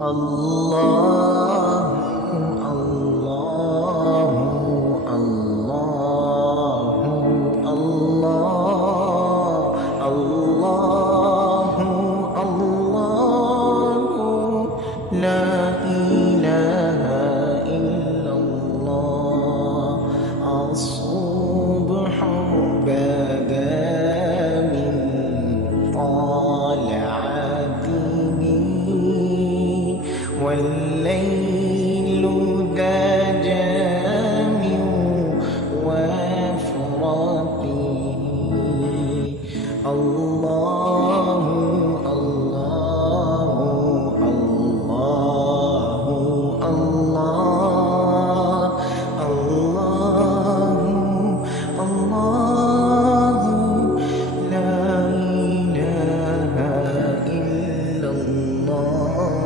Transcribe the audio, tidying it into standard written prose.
الله الله الله الله الله الله لا إله إلا الله الصبح بدا من طلعته والليل